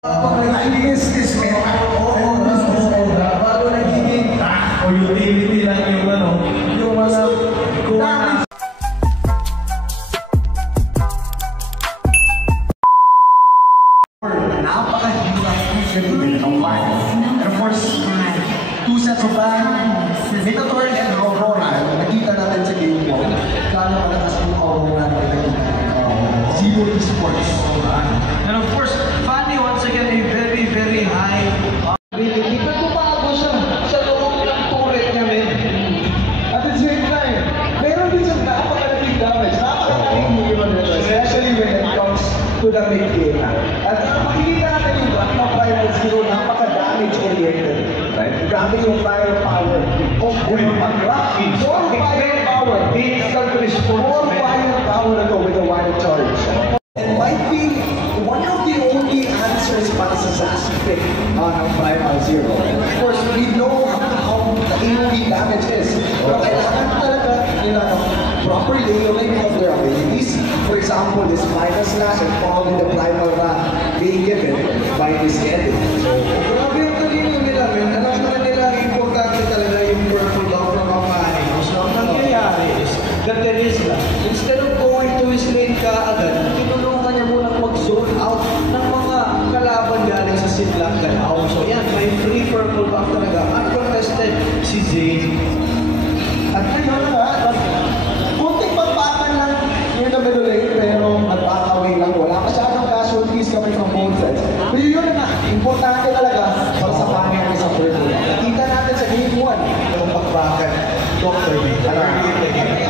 Is bago nagiging o utility lang yung yung mga napakahirap ng gamitin ng wire. And of course, 2 sets of bands, Minotaur and Aurora, nakita natin sa game mo, kano malakas yung Aurora na nakita Zero Esports. And of course, Fanny once again a very high ability. Nagbabago siya sa loob ng turret niya, men. At the same time, meron din siyang napakalaking damage, napakalaking movement, especially when it comes to the mid game. At makikita natin yung Black ng Primal Zero, napaka-damage oriented. Right? Grabe yung firepower. More firepower. More firepower na to with the wild charge. It might be one of the only answers para sa Sassy pick on Primal Zero. And of course, we know how the AoE damage is. Pero kailangan talaga nila proper layering of their abilities. For example, this minus slash and probably the primal wrath being given by this edit. So, grabe yung talino nila, men. Alam na nila, importante talaga yung purple dog from Fanny. So, ang nangyayari is, Gaterisla, instead of going to his lane kaagad, tinulungan niya muna mag-zone out ng mga kalaban galing sa Sidlak Ganaw. So yan, may free purple buff talaga. Uncontested si Zane. At ngayon nga, kunting pagpatan lang yung the middle lane, pero nagpakaway lang. Wala masyadong casualties coming from both sides. Pero yun na, importante talaga para sa Fanny ang isang purple. Nakita natin sa game 1, yung pagbakan, Dr. B.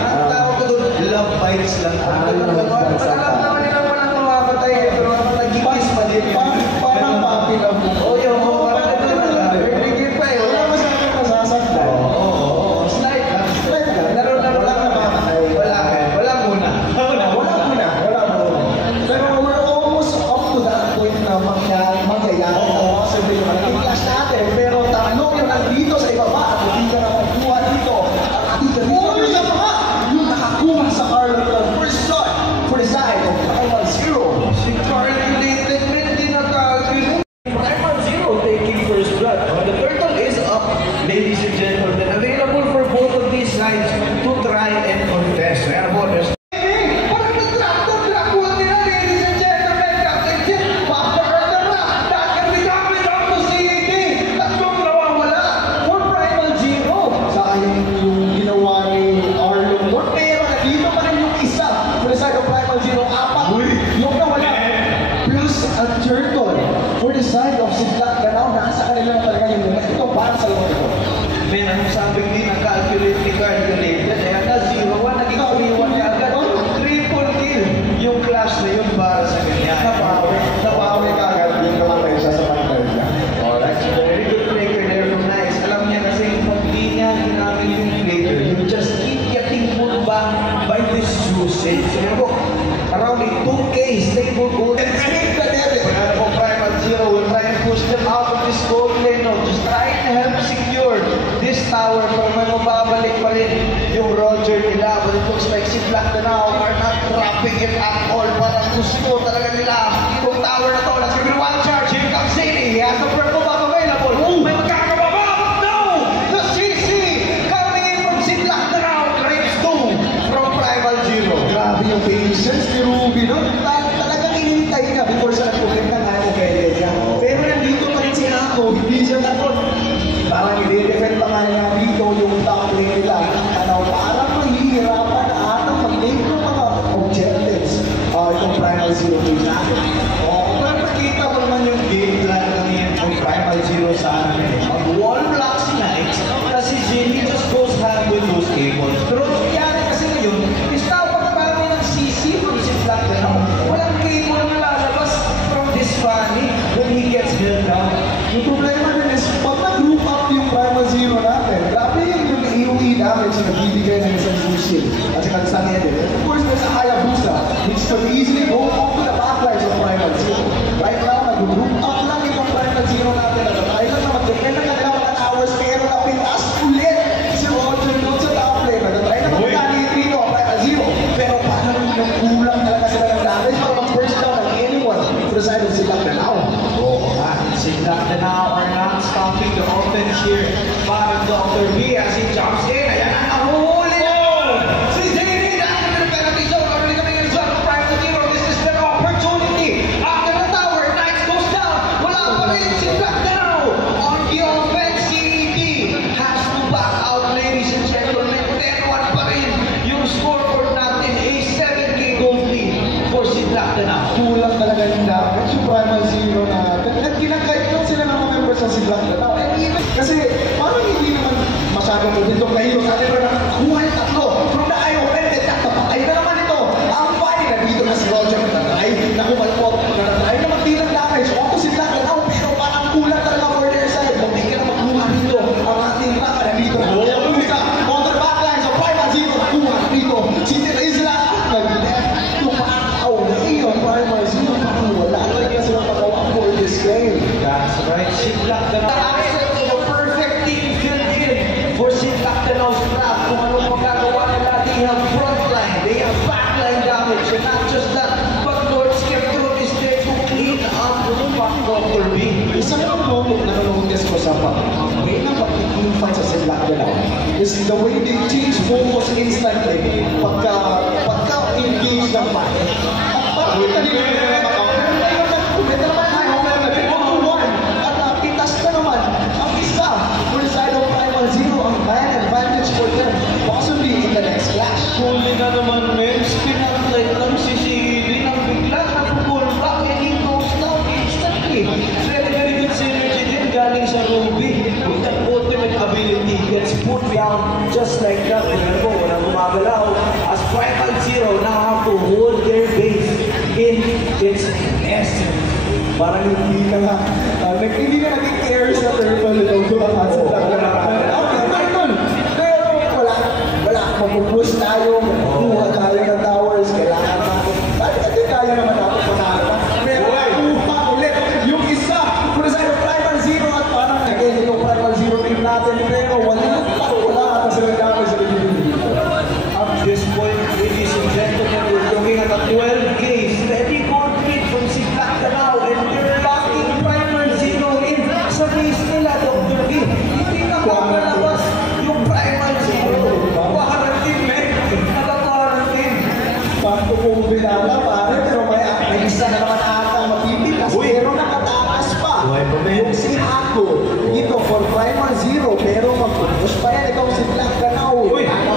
Ang tawag ko doon, love bites lang. Alam naman nila walang mawakatay eh, pero ako nagigis pa din. Parang papi lang po. Oo, yun, parang ito na. Nagigil pa eh. Wala masyadong masasaktan. Oo, slide lang. Slide lang. Laro lang namakatay. Wala muna. Pero we're almost up to that point na mangyayari na possibly yung malaking clash natin. Pero tanong yung nandito sa ibaba at hindi ka na magkuha dito. At dito sa mga yung nakakuha sa Carlo first shot for the side of Primal Zero. Si Carly Layton, hindi nakagil. Primal Zero taking first blood. The turtle is up, ladies and gentlemen. Available for both of these sides to try and contest. Parang nag-tractor nila, ladies and gentlemen. Captain Jim, papakarta na. Dagat-bigamit ang positive. Tatlong nawawala for Primal Zero. Sayang yung ginawa ni Arlo. Pero nandito pa rin yung isa for the side of Primal Zero. Apat yung nawala. Plus a turtle for the side of Sidlak Ganaw. Nasa kanila na talaga yung muna. Ito para sa loob ito. Men, anong sabi din ang calculate ni Carly Layton? Kaya na 0-1, naging 3-1 niya agad. Triple kill yung clash na yun para sa kanya. Napawi ka agad yung namatay siya sa pantay niya. Alright, so very good flaker there from Nice. Alam niya kasi pag di niya ginamit yung flaker, you just keep getting pulled back by this usage. So yun po, around 2K stable gold. And Kaya po Primal Zero will try and push them out of this gold lane. No, just try to help secure this tower pero may mababalik pa rin yung Roger nila. But it looks like si Black Ganaw are not wrapping it at all. Parang gusto talaga nila yung tower na to. Let's give it a wild charge. Here comes Zany. He has the purple buff available. May magkakababa. No! The CC coming in from si Black Ganaw. Rips 2 from Primal Zero. Grabe yung patience ni Ruby, no? Talagang inintay niya before siya nag-ulit ng ano kaya niya. Pero nandito pa rin si Ako, hindi siya natot. Parang i-defend pa nga niya dito yung top lane nila. Ano, parang mahihirapan na atang mag-lane ng mga objectives. Itong Primal Zero team natin. Pero nakita mo naman yung game plan ng Primal Zero sa amin. Mag-wall block si Knights kasi Zany just goes hand with those cables. Pero nangyari kasi ngayon, is napakabami ng CC from si Black Ganaw. Walang cable na lalabas from this Fanny when he gets held down. Yung problema din is, pag nag-group up yung Primal Zero natin, grabe yung AoE damage na nagbibigay ng isang Lucian at saka isang edit. Of course, there's a Hayabusa, which could easily go off to the backlines of Primal Zero. Right now, nag-group up lang itong Primal Zero natin. At tayo lang naman, tignan na kanila mga hours, pero napintas ulit si Roger doon sa top lane. Nag-try naman kanina dito ang Primal Zero, pero parang yung kulang talaga sila ng damage para mag-first down ng anyone for the side of Sidlak Ganaw. advantage here para Dr. B as he jumps in. Ayan ang nahuhuli na si Zayden. After the penalty zone, already coming in zone of Primal Zero. This is their opportunity. After the tower, Knights goes down. Wala pa rin si Black now. On the offense, CED has to back out, ladies and gentlemen. 10-1 pa rin yung scoreboard natin. A 7K gold lead for si Black now. Kulang talaga yung dapat yung Primal Zero na kinakait lang sila ng mga members ng si Black Now. And even, kasi parang hindi naman masyadong dito kahilo sa atin na kuha yung tatlo. From the eye of ended, nakapatay na naman ito. Ang fine, nandito na si Roger na kumalpot, na naman din ang damage. Oto si Black Now, pero parang kulang talaga for their side. Hindi ka na magkuha dito. Ang ating Black nandito na. Counter backline, so Primal Zero, nakuha dito. Si Isla, nag-left to back out. Iyon, Primal Zero, parang wala talaga silang magawa for this game. That's right, si Black now. Access to the perfect team filled in for si Black now's draft. Kung ano magagawa nila, they have frontline, they have backline damage, and not just that, but Lord Skeptron is there to clean up the back Dr. B. Isang moment na nanonotice ko sa way na pag-team fight sa Black Now is the way they change focus instantly pagka-engage ng fight. Parang kita nila yung mga pero ngayon nag-commit naman tayo at napitas na naman ang isa for the side of Primal Zero, ang man advantage for them possibly in the next clash. Huli na naman, men. Spin-out-light lang si CED nang bigla na-pull back and he goes down instantly. Very good synergy din galing sa Ruby. With that ultimate ability, gets put down just like that. Pero walang gumagalaw as Primal Zero now have to hold their base in its essence. Parang hindi ka nga, hindi ka naging care sa turtle ito doon at sa Black Now. Pero wala, mapupush tayo, mapukuha tayo ng towers, kailangan natin. Dati kaya naman natin panalo. Pero kuha ulit yung isa for the side of Primal Zero at parang again yung Primal Zero team natin. Pero wala ata sila damage sa video. At this point, ladies and gentlemen, we're looking at a 12K steady gold lead from si Black now, and they're locking Primal Zero in sa base nila, Dr. B. Hindi na makalabas yung Primal Zero. Quarantine, men. Naka-quarantine. Bakto kong binala pare, pero may isa na naman atang mapipitas, pero nakatakas pa. Yung si Ako, dito for Primal Zero, pero mag-push pa yan. Itong si Black Now,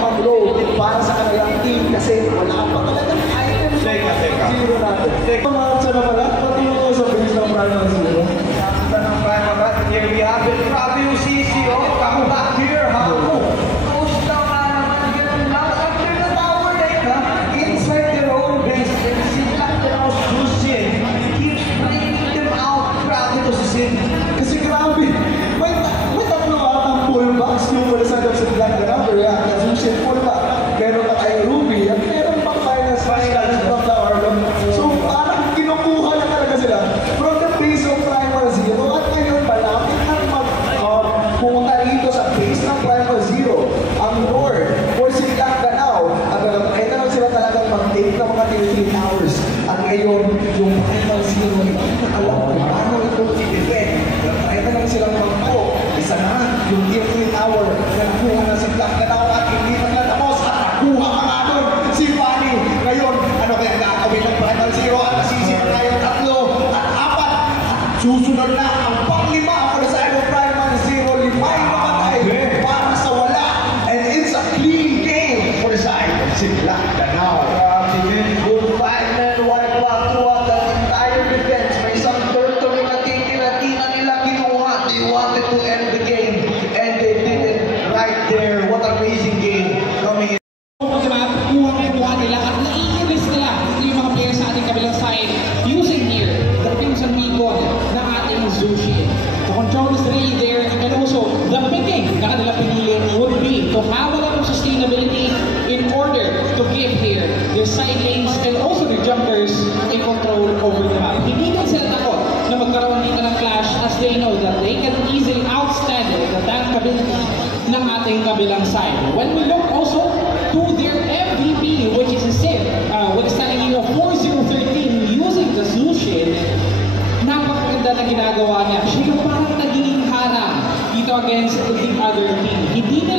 mag-low para sa kanilang team kasi wala pa talagang item Teka. Zero natin. Pumansa na pala, pati mo sa base ng Primal Zero. Sa ng Primal Rat, here we have it. Grabe yung CCO. Come back here, Haku. Post na nga naman, ganun lang. After the tower deck, inside their own base, and si Black now Susin keeps bringing them out. Grabe to si Sin. Kasi grabe, may tatlo atang pullbacks yung wala sa si Black Now, pero kasi pullback. Meron na kay Ruby, at meron pang finals from the Arlong. So parang kinukuha na talaga sila from the base of Primal Zero. At ngayon malapit na pumunta rito sa base ng Primal Zero ang Lord for si Black Now. At ito lang sila talagang mag-take ng mga Tilting Towers. At ngayon, yung Primal Zero, hindi na alam kung paano ito i-defend. Ito lang silang mag-go. Isa na yung Tilting Tower na nakuha na si Black Now at hindi na natapos at nakuha ka nga doon si Fanny. Ngayon, ano kaya gagawin ng Primal Zero at nasisi na tayong 3 at 4 at susunod na ang pang-5 for the side of Primal Zero. 5 namatay para sa wala, and it's a clean game for the side of si Black Now. Good fight, man. Wipe out throughout the entire defense. May isang turtle na titira-tina nila kinuha. They wanted to end the game, and they did it right there. What an amazing game coming in. Kuha nila at nai-release nila yung mga players sa ating kabilang side using here the Crimson Beacon ng ating Zushi. The control is really there, and also the picking na kanila pinili would be to have a lot of sustainability in order to give here their side lanes and also their jumpers in control over the map. Hindi din sila takot na magkaroon dito ng clash as they know that they can easily outstand the tank ability ng ating kabilang side. When we look also to their MVP, which is a Sid, with a standing year of 4-0-13 using the Zushin, napakaganda na ginagawa niya. Siya yung parang naging harang dito against the other team. Hindi na